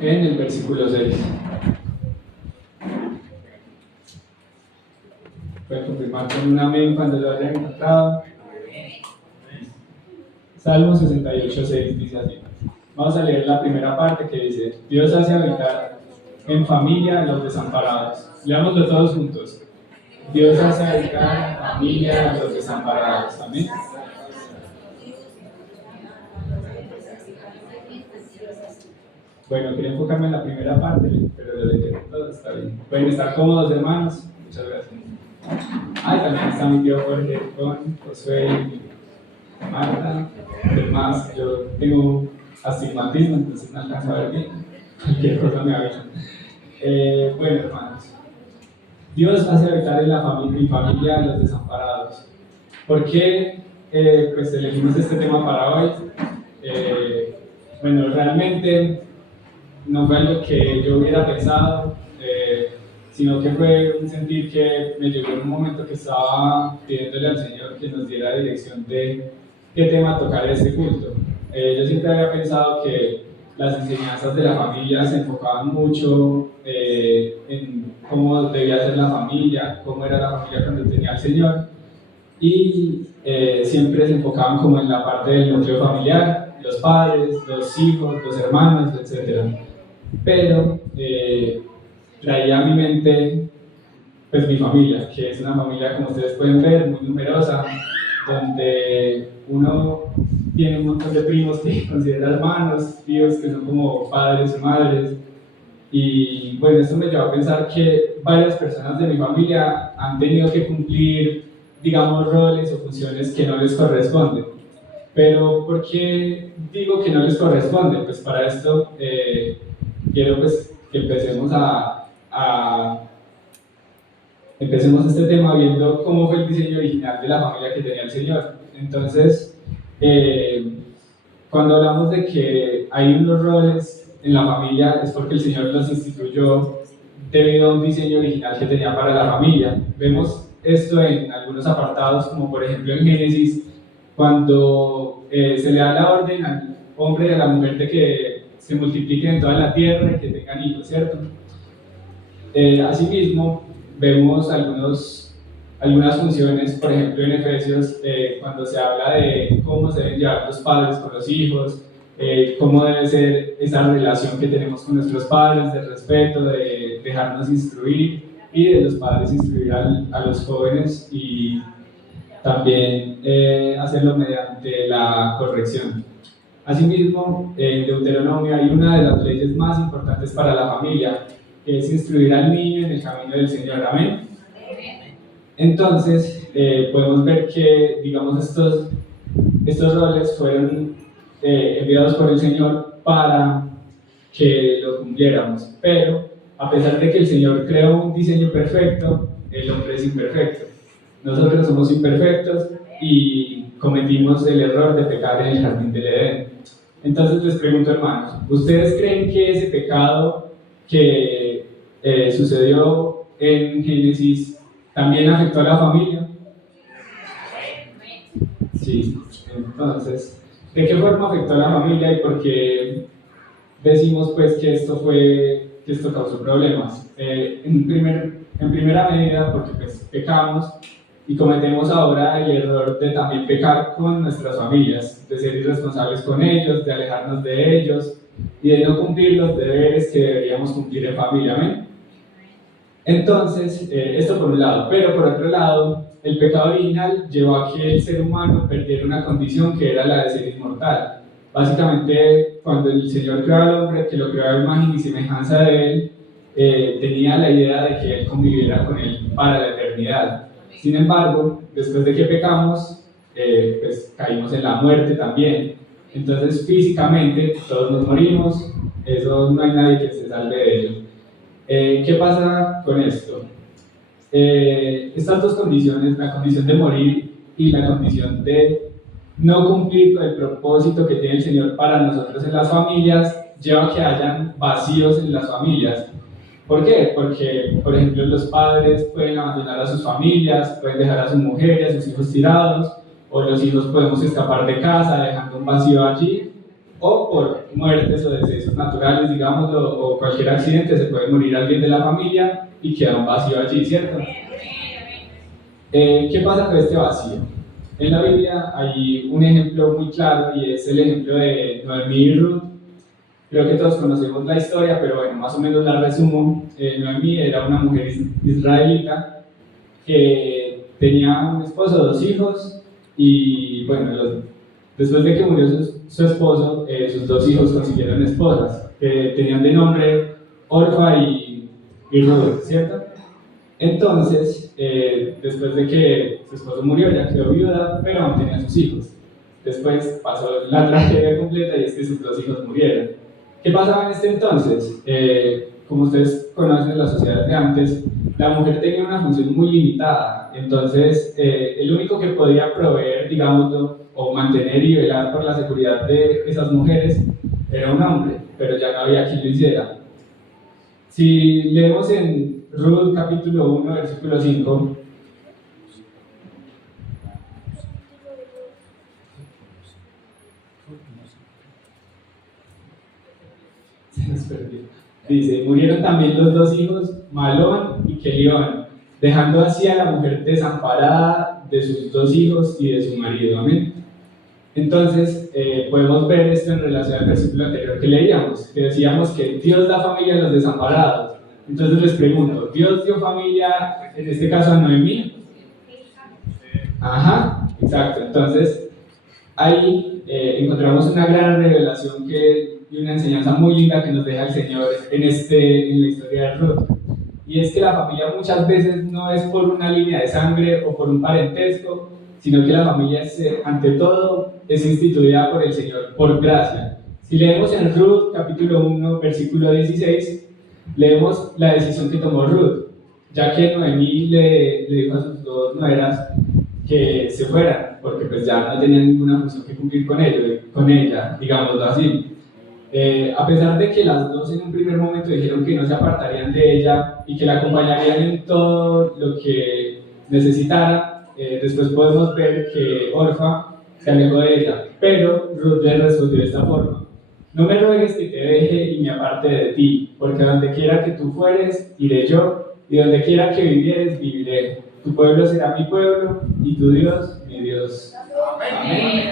en el versículo 6. Pueden confirmar con un amén cuando lo hayan encontrado. Salmo 68:6 dice así. Vamos a leer la primera parte que dice: Dios hace habitar en familia a los desamparados. Leámoslo todos juntos. Dios hace habitar en familia a los desamparados. Amén. Bueno, quería enfocarme en la primera parte, pero lo leeré todo, está bien. Pueden estar cómodos, hermanos. Muchas gracias. También está mi tío Jorge con Josué y Marta. Además, yo tengo astigmatismo, entonces no alcanzo a ver bien. Cualquier cosa me avisa. Bueno, hermanos, Dios hace habitar en mi familia a los desamparados. ¿Por qué pues elegimos este tema para hoy? Bueno, realmente no fue algo que yo hubiera pensado, sino que fue un sentir que me llegó en un momento que estaba pidiéndole al Señor que nos diera dirección de qué tema tocar este culto. Yo siempre había pensado que las enseñanzas de la familia se enfocaban mucho en cómo debía ser la familia, cómo era la familia cuando tenía al Señor, y siempre se enfocaban como en la parte del núcleo familiar, los padres, los hijos, los hermanos, etc. Pero traía a mi mente pues mi familia, que es una familia, como ustedes pueden ver, muy numerosa, donde uno tiene un montón de primos que considera hermanos, tíos que son como padres o madres. Y bueno, esto me llevó a pensar que varias personas de mi familia han tenido que cumplir, digamos, roles o funciones que no les corresponden. Pero ¿por qué digo que no les corresponde? Pues para esto quiero pues que empecemos este tema viendo cómo fue el diseño original de la familia que tenía el Señor. Entonces, cuando hablamos de que hay unos roles en la familia, es porque el Señor los instituyó debido a un diseño original que tenía para la familia. Vemos esto en algunos apartados, como por ejemplo en Génesis, cuando se le da la orden al hombre y a la mujer de que se multipliquen en toda la tierra y que tengan hijos, ¿cierto? Asimismo, vemos algunas funciones, por ejemplo en Efesios, cuando se habla de cómo se deben llevar los padres con los hijos, cómo debe ser esa relación que tenemos con nuestros padres, de respeto, de dejarnos instruir, y de los padres instruir a los jóvenes y también hacerlo mediante la corrección. Asimismo, en Deuteronomio hay una de las leyes más importantes para la familia, que es instruir al niño en el camino del Señor. Amén. Entonces, podemos ver que, digamos, estos roles fueron enviados por el Señor para que lo cumpliéramos. Pero, a pesar de que el Señor creó un diseño perfecto, el hombre es imperfecto. Nosotros somos imperfectos y cometimos el error de pecar en el jardín del Edén. Entonces les pregunto, hermanos, ¿ustedes creen que ese pecado que sucedió en Génesis también afectó a la familia? Sí. Entonces, ¿de qué forma afectó a la familia y por qué decimos pues que esto causó problemas? En primera medida porque pues pecamos y cometemos ahora el error de también pecar con nuestras familias, de ser irresponsables con ellos, de alejarnos de ellos y de no cumplir los deberes que deberíamos cumplir en familia. ¿Amén? Entonces, esto por un lado, pero por otro lado, el pecado original llevó a que el ser humano perdiera una condición que era la de ser inmortal. Básicamente, cuando el Señor creó al hombre, que lo creó a imagen y semejanza de él, tenía la idea de que él conviviera con él para la eternidad. Sin embargo, después de que pecamos, pues caímos en la muerte también. Entonces, físicamente, todos nos morimos, eso no hay nadie que se salve de ello. ¿Qué pasa con esto? Estas dos condiciones, la condición de morir y la condición de no cumplir con el propósito que tiene el Señor para nosotros en las familias, lleva a que hayan vacíos en las familias. ¿Por qué? Porque, por ejemplo, los padres pueden abandonar a sus familias, pueden dejar a su mujer y a sus hijos tirados, o los hijos podemos escapar de casa dejando un vacío allí, o por muertes o decesos naturales, digámoslo, o cualquier accidente, se puede morir alguien de la familia y queda un vacío allí, ¿cierto? ¿Qué pasa con este vacío? En la Biblia hay un ejemplo muy claro y es el ejemplo de Noemí y Ruth. Creo que todos conocemos la historia, pero bueno, más o menos la resumo. Noemí era una mujer israelita que tenía un esposo, dos hijos, y bueno, después de que murió su esposo, sus dos hijos consiguieron esposas, que tenían de nombre Orfa y Ruth, ¿cierto? Entonces, después de que su esposo murió, ella quedó viuda, pero aún tenía sus hijos. Después pasó la tragedia completa y es que sus dos hijos murieron. ¿Qué pasaba en este entonces? Como ustedes conocen las sociedades de antes, la mujer tenía una función muy limitada. Entonces, el único que podía proveer, digámoslo, o mantener y velar por la seguridad de esas mujeres era un hombre, pero ya no había quien lo hiciera. Si leemos en Ruth capítulo 1, versículo 5, se nos perdió. Dice, murieron también los dos hijos, Malón y Kelión, dejando así a la mujer desamparada de sus dos hijos y de su marido. Amén. Entonces, podemos ver esto en relación al versículo anterior que leíamos, que decíamos que Dios da familia a los desamparados. Entonces les pregunto, ¿Dios dio familia, en este caso a Noemí? Ajá, exacto. Entonces, ahí encontramos una gran revelación y una enseñanza muy linda que nos deja el Señor en la historia de Ruth. Y es que la familia muchas veces no es por una línea de sangre o por un parentesco, sino que la familia ante todo es instituida por el Señor por gracia. Si leemos en Ruth capítulo 1 versículo 16, leemos la decisión que tomó Ruth, ya que Noemí le dijo a sus dos nueras que se fueran, porque pues ya no tenían ninguna función que cumplir con ella, digámoslo así. A pesar de que las dos en un primer momento dijeron que no se apartarían de ella y que la acompañarían en todo lo que necesitara, después podemos ver que Orfa se alejó de ella, pero Ruth le respondió de esta forma: no me ruegues que te deje y me aparte de ti, porque donde quiera que tú fueres, iré yo, y donde quiera que vivieres, viviré. Tu pueblo será mi pueblo, y tu Dios, mi Dios. Amén.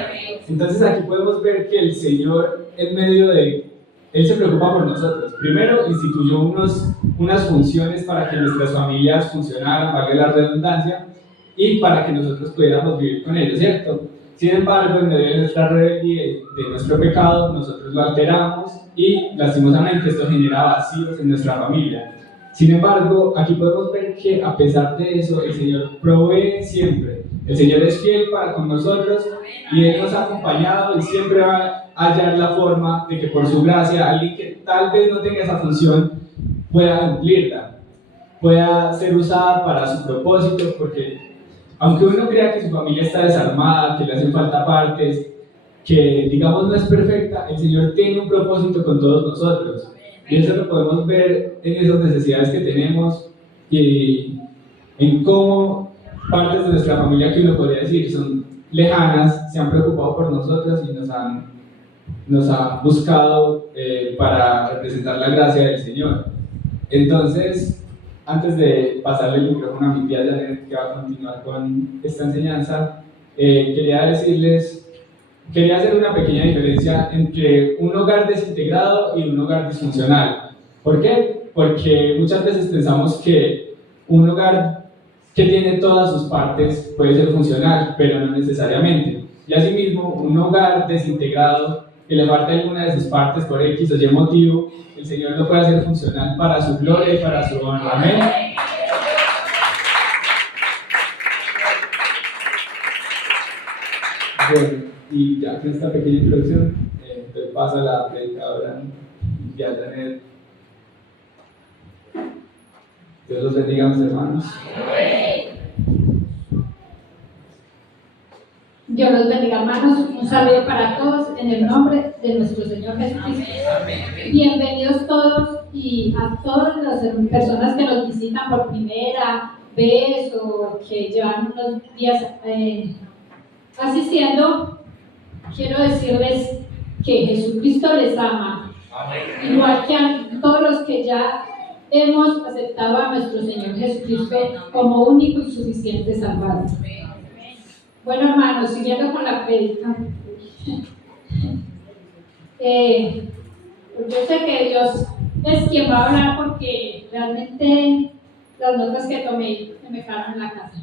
Entonces aquí podemos ver que el Señor, en medio de... Él se preocupa por nosotros. Primero, instituyó unas funciones para que nuestras familias funcionaran, valga la redundancia, y para que nosotros pudiéramos vivir con ellos, ¿cierto? Sin embargo, en medio de nuestra rebeldía, de nuestro pecado, nosotros lo alteramos y lastimosamente esto genera vacíos en nuestra familia. Sin embargo, aquí podemos ver que a pesar de eso, el Señor provee siempre. El Señor es fiel para con nosotros y Él nos ha acompañado y siempre va a hallar la forma de que por su gracia alguien que tal vez no tenga esa función pueda cumplirla, pueda ser usada para su propósito, porque aunque uno crea que su familia está desarmada, que le hacen falta partes, que digamos no es perfecta, el Señor tiene un propósito con todos nosotros. Y eso lo podemos ver en esas necesidades que tenemos y en cómo partes de nuestra familia que uno podría decir son lejanas, se han preocupado por nosotros y nos han buscado para representar la gracia del Señor. Entonces, antes de pasarle el micrófono a mi tía Janet, que va a continuar con esta enseñanza, quería hacer una pequeña diferencia entre un hogar desintegrado y un hogar disfuncional. ¿Por qué? Porque muchas veces pensamos que un hogar que tiene todas sus partes puede ser funcional, pero no necesariamente. Y asimismo, un hogar desintegrado que le falta alguna de sus partes por X o Y motivo, el Señor lo puede hacer funcional para su gloria y para su honra. Amén. Bueno, y ya con esta pequeña introducción, doy paso a la predicadora Janet. Dios los bendiga, mis hermanos. Dios los bendiga, hermanos. Un saludo para todos en el nombre de nuestro Señor Jesucristo. Bienvenidos todos y a todas las personas que nos visitan por primera vez o que llevan unos días asistiendo. Quiero decirles que Jesucristo les ama, igual que a todos los que ya hemos aceptado a nuestro Señor Jesucristo como único y suficiente Salvador. Bueno, hermanos, siguiendo con la prédica, yo sé que Dios es quien va a hablar porque realmente las notas que tomé se me quedaron en la casa.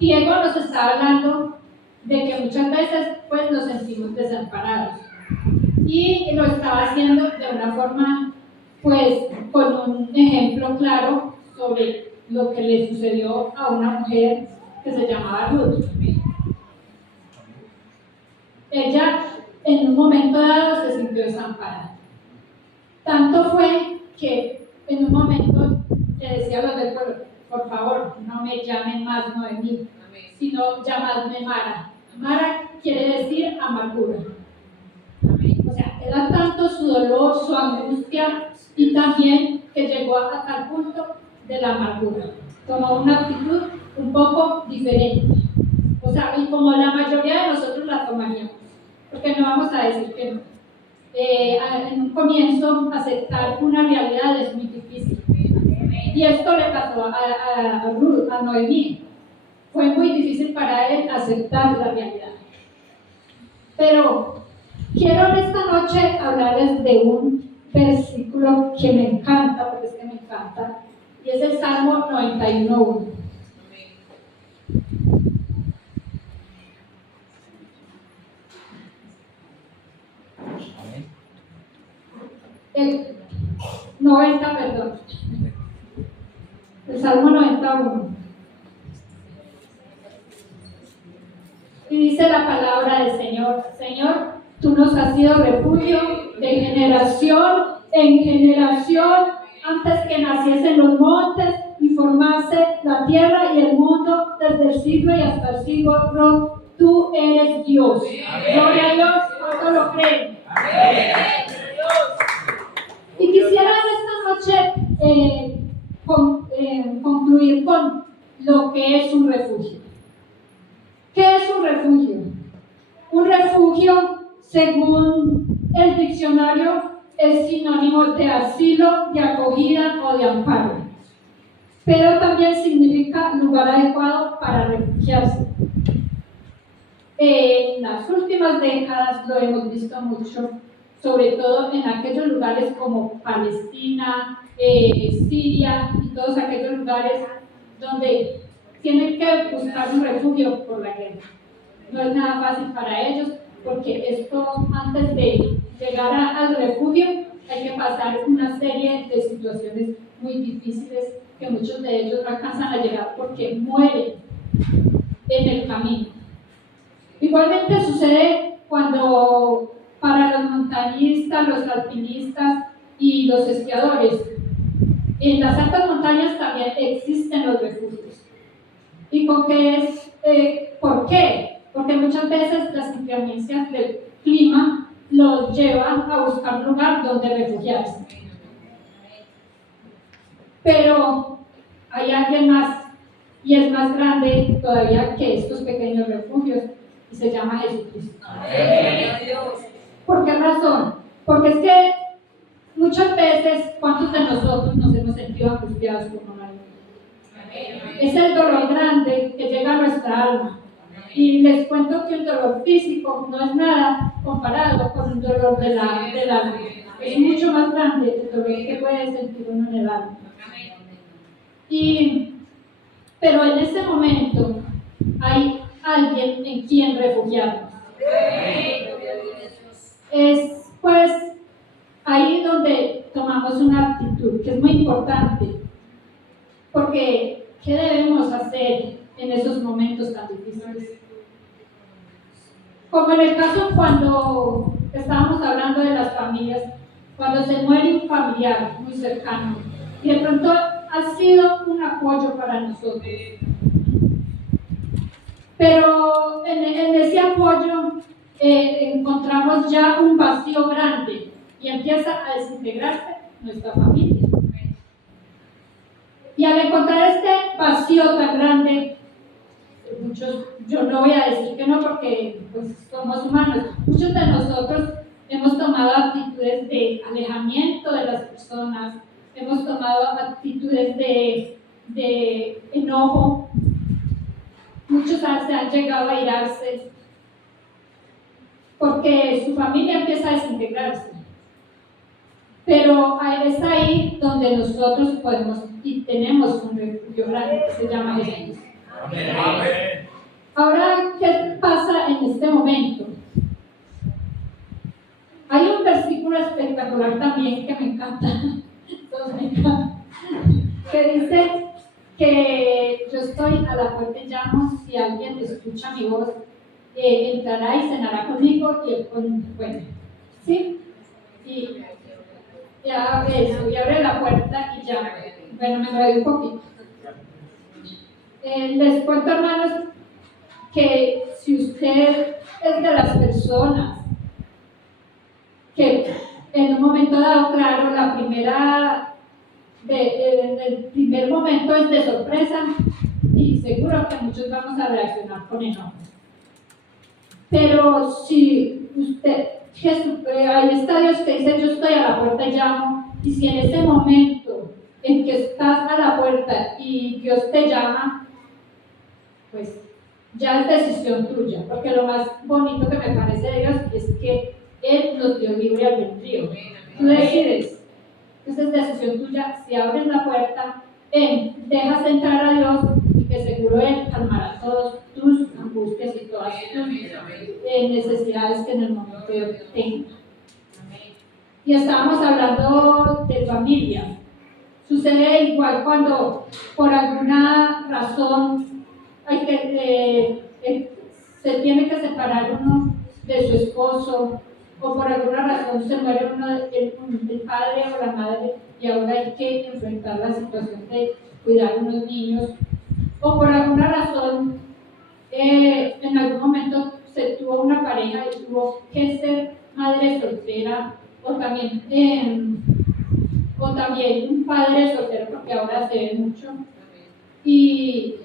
Diego nos está hablando de que muchas veces pues nos sentimos desamparados y lo estaba haciendo de una forma pues con un ejemplo claro sobre lo que le sucedió a una mujer que se llamaba Ruth. Ella en un momento dado se sintió desamparada. Tanto fue que en un momento le decía a los del pueblo: por favor, no me llamen más Noemí, sino llamadme Mara. Mara quiere decir amargura. O sea, era tanto su dolor, su angustia, y también que llegó a tal punto de la amargura. Tomó una actitud un poco diferente. O sea, y como la mayoría de nosotros la tomaríamos, porque no vamos a decir que no. En un comienzo, aceptar una realidad es muy difícil. Y esto le pasó a Ruth, a Noemí. Fue muy difícil para él aceptar la realidad. Pero quiero en esta noche hablarles de un versículo que me encanta, porque es que me encanta, y es el Salmo 91:1. El 90, perdón. El Salmo 91. Y dice la palabra del Señor: Señor, tú nos has sido refugio de generación en generación, antes que naciesen los montes y formase la tierra y el mundo, desde el siglo y hasta el siglo, tú eres Dios. Amén. Gloria a Dios, ¿cuánto lo creen? Amén. Y quisiera en esta noche concluir con lo que es un refugio. ¿Qué es un refugio? Un refugio, según el diccionario, es sinónimo de asilo, de acogida o de amparo, pero también significa lugar adecuado para refugiarse. En las últimas décadas lo hemos visto mucho, sobre todo en aquellos lugares como Palestina, Siria y todos aquellos lugares donde tienen que buscar un refugio por la guerra. No es nada fácil para ellos, porque esto, antes de llegar al refugio, hay que pasar una serie de situaciones muy difíciles que muchos de ellos no alcanzan a llegar porque mueren en el camino. Igualmente sucede cuando para los montañistas, los alpinistas y los esquiadores, en las altas montañas también existen los refugios. ¿Y con qué es? ¿Por qué? Porque muchas veces las inclemencias del clima los llevan a buscar un lugar donde refugiarse. Pero hay alguien más, y es más grande todavía que estos pequeños refugios, y se llama Jesucristo. ¿Por qué razón? Porque es que muchas veces, ¿cuántos de nosotros nos hemos sentido angustiados por una vida? Es el dolor grande que llega a nuestra alma. Y les cuento que el dolor físico no es nada comparado con el dolor del alma. Es mucho más grande el dolor que puede sentir uno en el alma. Pero en ese momento hay alguien en quien refugiarnos. Es pues ahí donde tomamos una actitud que es muy importante, porque ¿qué debemos hacer en esos momentos tan difíciles? Como en el caso cuando estábamos hablando de las familias, cuando se muere un familiar muy cercano y de pronto ha sido un apoyo para nosotros, pero en ese apoyo encontramos ya un vacío grande y empieza a desintegrarse nuestra familia. Y al encontrar este vacío tan grande, muchos, yo no voy a decir que no porque pues, somos humanos, muchos de nosotros hemos tomado actitudes de alejamiento de las personas, hemos tomado actitudes de enojo, muchos se han llegado a irarse porque su familia empieza a desintegrarse. Pero es ahí donde nosotros podemos y tenemos un refugio grande que se llama Jesús. Amén. Ahora, ¿qué pasa en este momento? Hay un versículo espectacular también que me encanta, que dice que yo estoy a la puerta y llamo, si alguien escucha mi voz, entrará y cenará conmigo bueno, ¿sí? Y abre eso, y abre la puerta y ya, bueno, me enredé un poquito. Les cuento, hermanos, que si usted es de las personas que en un momento dado, claro, el primer momento es de sorpresa y seguro que muchos vamos a reaccionar con enojo. Pero si usted, hay estadios que dicen yo estoy a la puerta y llamo, y si en ese momento en que estás a la puerta y Dios te llama, pues ya es decisión tuya, porque lo más bonito que me parece de Dios es que Él nos dio libre albedrío. Tú decides, esa es decisión tuya. Si abres la puerta, dejas entrar a Dios y que seguro Él calmará todas tus angustias y todas tus necesidades que en el momento tengas. Y estábamos hablando de familia. Sucede igual cuando por alguna razón se tiene que separar uno de su esposo, o por alguna razón se muere uno el padre o la madre, y ahora hay que enfrentar la situación de cuidar a unos niños, o por alguna razón en algún momento se tuvo una pareja y tuvo que ser madre soltera, o también un padre soltero, porque ahora se ve mucho. Y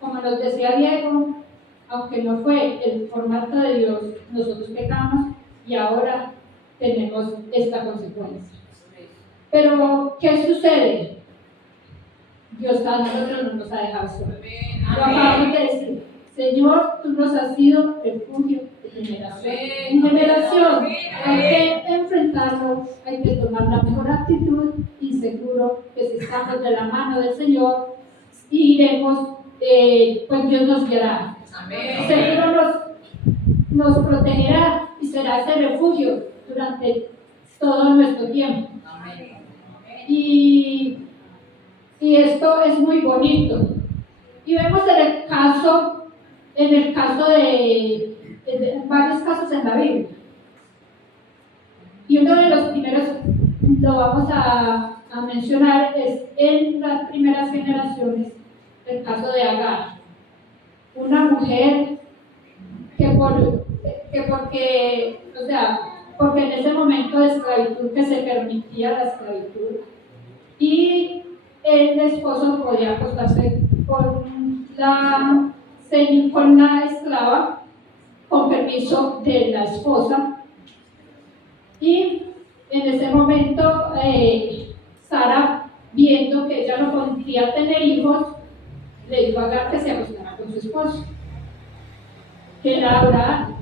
como nos decía Diego, aunque no fue el formato de Dios, nosotros pecamos y ahora tenemos esta consecuencia. Pero, ¿qué sucede? Dios a nosotros no nos ha dejado solos. Lo acabamos de decir. Señor, tú nos has sido refugio de generación en generación. Hay que enfrentarlo, hay que tomar la mejor actitud y seguro que si estamos de la mano del Señor, iremos, pues Dios nos guiará. Seguro nos protegerá y será ese refugio durante todo nuestro tiempo. Y esto es muy bonito. Y vemos en el caso de varios casos en la Biblia. Y uno de los primeros, lo vamos a mencionar, es en las primeras generaciones, el caso de Agar. Una mujer porque en ese momento de esclavitud que se permitía la esclavitud, y el esposo podía acostarse con la esclava con permiso de la esposa, y en ese momento Sara, viendo que ella no podía tener hijos, le dijo a Agar que se acostara con su esposo, que era Abraham.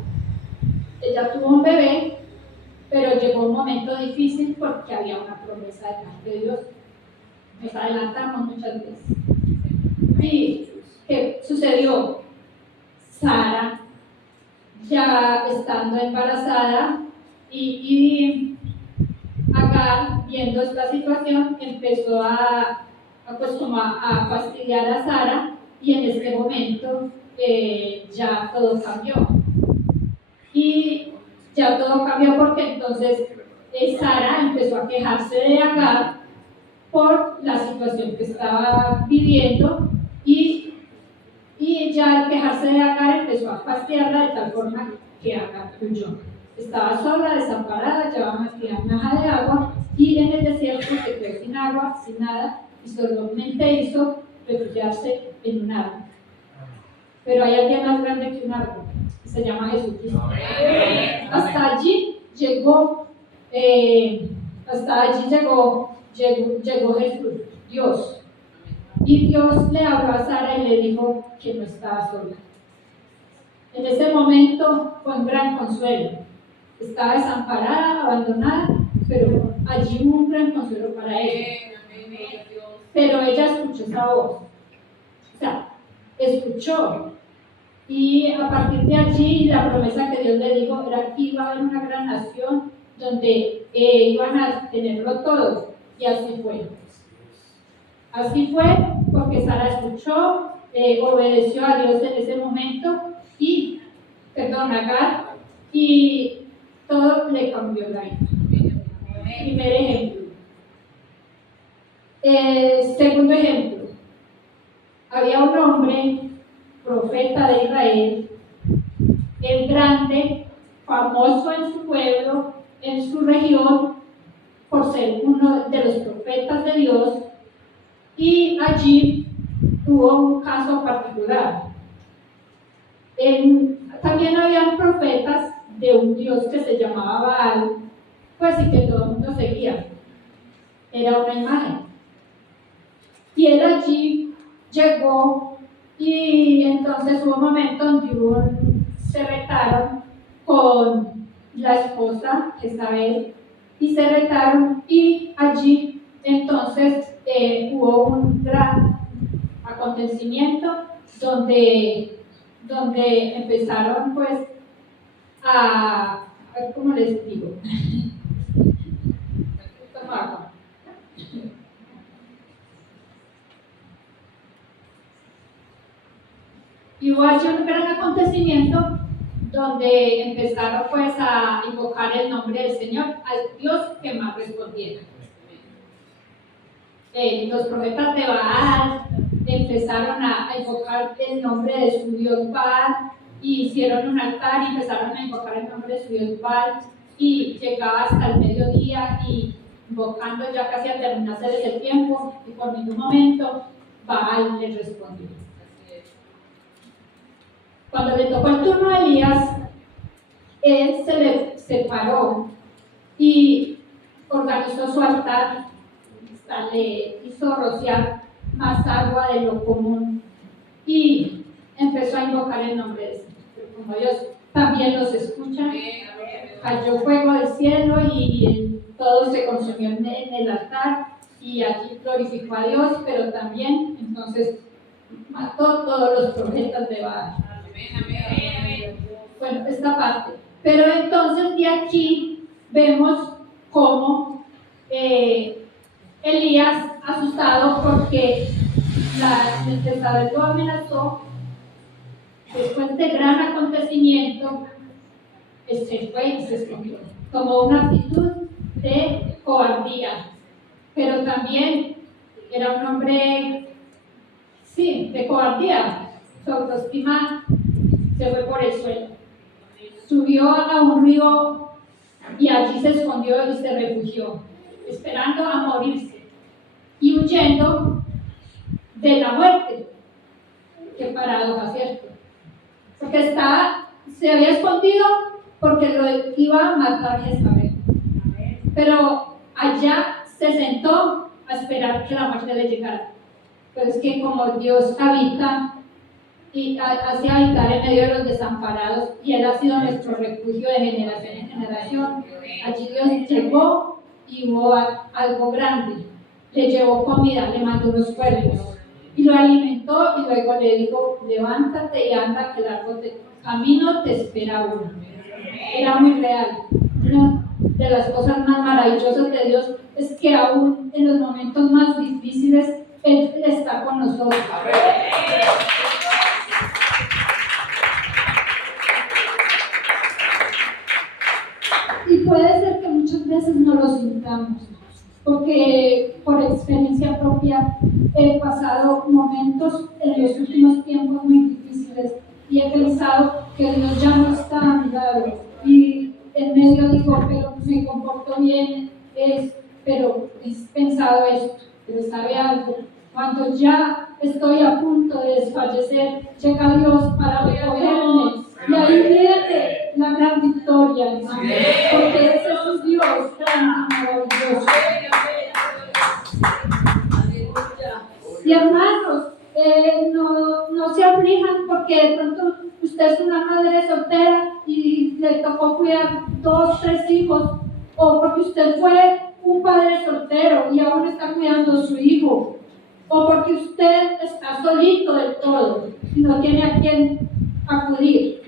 Ella tuvo un bebé, pero llegó un momento difícil porque había una promesa de parte de Dios. Nos adelantamos muchas veces. ¿Y qué sucedió? Sara, ya estando embarazada, y Agar, viendo esta situación, empezó a fastidiar a Sara, y en este momento ya todo cambió. Y ya todo cambió porque entonces Sara empezó a quejarse de Agar por la situación que estaba viviendo, y ya al quejarse de Agar empezó a fastidiarla de tal forma que Agar huyó. Estaba sola, desamparada, llevaba una tinaja de agua, y en el desierto se quedó sin agua, sin nada, y solamente hizo refugiarse en un árbol. Pero hay alguien más grande que un árbol, que se llama Jesucristo. Hasta allí llegó, llegó Jesús, Dios. Y Dios le habló a Sara y le dijo que no estaba sola. En ese momento fue un gran consuelo. Estaba desamparada, abandonada, pero allí hubo un gran consuelo para ella. Pero ella escuchó esa voz. O sea, escuchó. Y a partir de allí, la promesa que Dios le dijo era que iba a haber una gran nación donde iban a tenerlo todo. Y así fue. Así fue porque Sara escuchó, obedeció a Dios en ese momento Agar, y todo le cambió la vida. Primer ejemplo. Segundo ejemplo. Había un hombre, profeta de Israel, el grande, famoso en su pueblo, en su región, por ser uno de los profetas de Dios, y allí tuvo un caso particular. También habían profetas de un dios que se llamaba Baal, pues y que todo el mundo seguía. Era una imagen. Y él allí llegó y entonces hubo un momento donde se retaron con la esposa, Jezabel, y se retaron y allí entonces hubo un gran acontecimiento donde empezaron pues a ver cómo les digo. Toma agua. Y hubo allí un gran acontecimiento donde empezaron pues a invocar el nombre del Señor, al Dios que más respondiera. Los profetas de Baal empezaron a invocar el nombre de su Dios Baal, y hicieron un altar y empezaron a invocar el nombre de su Dios Baal, y llegaba hasta el mediodía y invocando ya casi al terminarse de ese tiempo, y por ningún momento Baal les respondió. Cuando le tocó el turno a Elías, él se separó y organizó su altar, le hizo rociar más agua de lo común y empezó a invocar el nombre de Dios. Pero como Dios también los escucha, cayó fuego del cielo y todo se consumió en el altar, y allí glorificó a Dios, pero también entonces mató todos los profetas de Baal. Bueno, esta parte. Pero entonces de aquí vemos cómo Elías, asustado porque Jezabel lo amenazó, después de gran acontecimiento, se fue y se escondió. Tomó una actitud de cobardía, pero también era un hombre, sí, de cobardía. Su autoestima se fue por el suelo. Subió a un río y allí se escondió y se refugió, esperando a morirse y huyendo de la muerte. Qué paradoja, ¿cierto? Porque se había escondido porque lo iba a matar Jezabel. Pero allá se sentó a esperar que la muerte le llegara. Pero es que como Dios habita y hace habitar en medio de los desamparados, y Él ha sido nuestro refugio de generación en generación, allí Dios llegó y hubo algo grande. Le llevó comida, le mandó unos cuervos y lo alimentó, y luego le dijo: levántate y anda, que el largo camino te espera uno. Era muy real. Una de las cosas más maravillosas de Dios es que aún en los momentos más difíciles Él está con nosotros. Y puede ser que muchas veces no lo sintamos, porque por experiencia propia he pasado momentos en los últimos tiempos muy difíciles y he pensado que Dios ya no está a mi lado, y en medio digo: pero me comporto bien, pero he pensado esto: Pero ¿sabe algo? Cuando ya estoy a punto de desfallecer, llega Dios para recogerme. Y ahí viene la gran victoria, hermano. Porque ese es un Dios grande y maravilloso. Y hermanos, no se aflijan porque de pronto usted es una madre soltera y le tocó cuidar 2, 3 hijos, o porque usted fue un padre soltero y ahora está cuidando a su hijo, o porque usted está solito del todo y no tiene a quién acudir.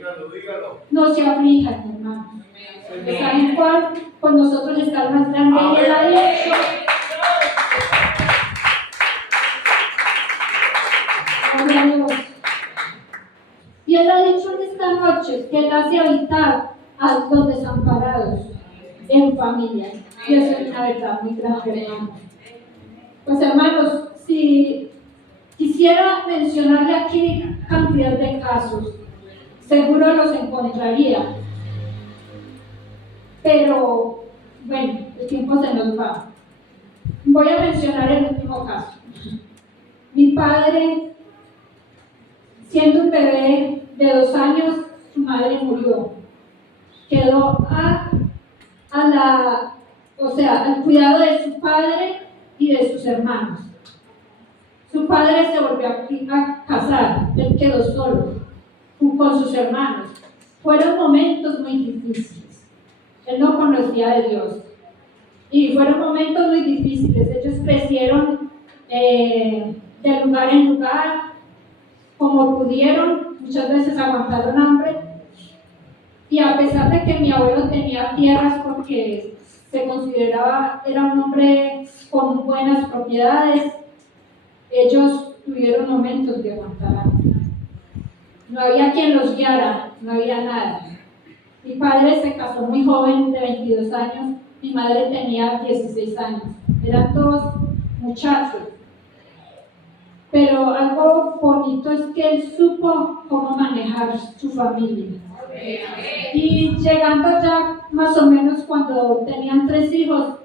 No se aflijan, hermanos. ¿Saben cuál? Con nosotros está el más grande y Él ha dicho. Y Él ha dicho en esta noche que Él hace habitar a los desamparados en familia. Y eso es una verdad muy grande, hermanos. Pues hermanos, si quisiera mencionarle aquí cantidad de casos, seguro los encontraría. Pero, bueno, el tiempo se nos va. Voy a mencionar el último caso. Mi padre, siendo un bebé de 2 años, su madre murió. Quedó al cuidado de su padre y de sus hermanos. Su padre se volvió a casar, él quedó solo con sus hermanos. Fueron momentos muy difíciles. Él no conocía de Dios. Y fueron momentos muy difíciles. Ellos crecieron de lugar en lugar, como pudieron, muchas veces aguantaron hambre. Y a pesar de que mi abuelo tenía tierras porque se consideraba, era un hombre con buenas propiedades, ellos tuvieron momentos de aguantar hambre. No había quien los guiara, no había nada. Mi padre se casó muy joven, de 22 años, mi madre tenía 16 años. Eran 2 muchachos. Pero algo bonito es que él supo cómo manejar su familia. Y llegando ya más o menos cuando tenían 3 hijos,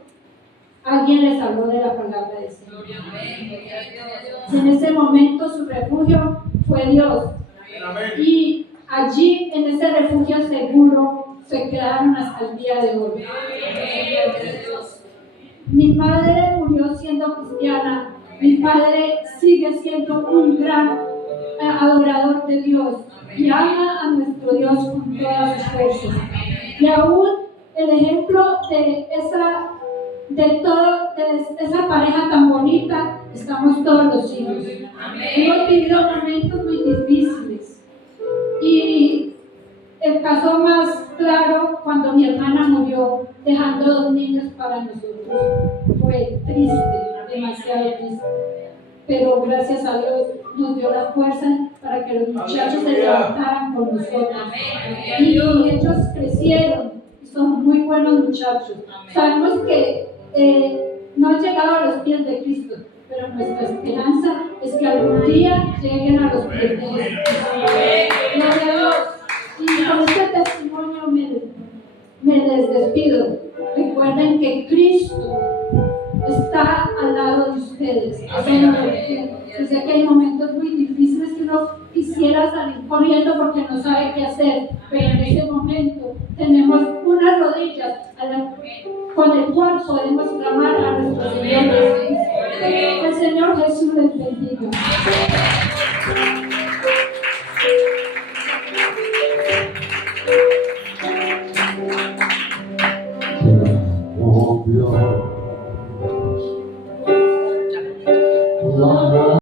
alguien les habló de la palabra de Señor. Y en ese momento su refugio fue Dios. Y allí, en ese refugio seguro, se quedaron hasta el día de hoy. Mi madre murió siendo cristiana. Mi padre sigue siendo un gran adorador de Dios y ama a nuestro Dios con todas sus fuerzas. Y aún el ejemplo de esa pareja tan bonita, estamos todos los hijos. Hemos vivido momentos muy difíciles. Y el caso más claro, cuando mi hermana murió, dejando 2 niños para nosotros, fue triste, demasiado triste. Pero gracias a Dios nos dio la fuerza para que los muchachos se levantaran con nosotros. Y ellos crecieron, son muy buenos muchachos. Sabemos que no han llegado a los pies de Cristo, pero nuestra esperanza es que algún día lleguen a los pies de Cristo. Gloria a Dios. Y con este testimonio me les despido. Recuerden que Cristo está al lado de ustedes. Yo sé que hay momentos muy difíciles que uno quisiera salir corriendo porque no sabe qué hacer, pero en ese momento tenemos unas rodillas con el cual podemos clamar a nuestro Señor Jesús. El Señor Jesús les bendiga. Oh,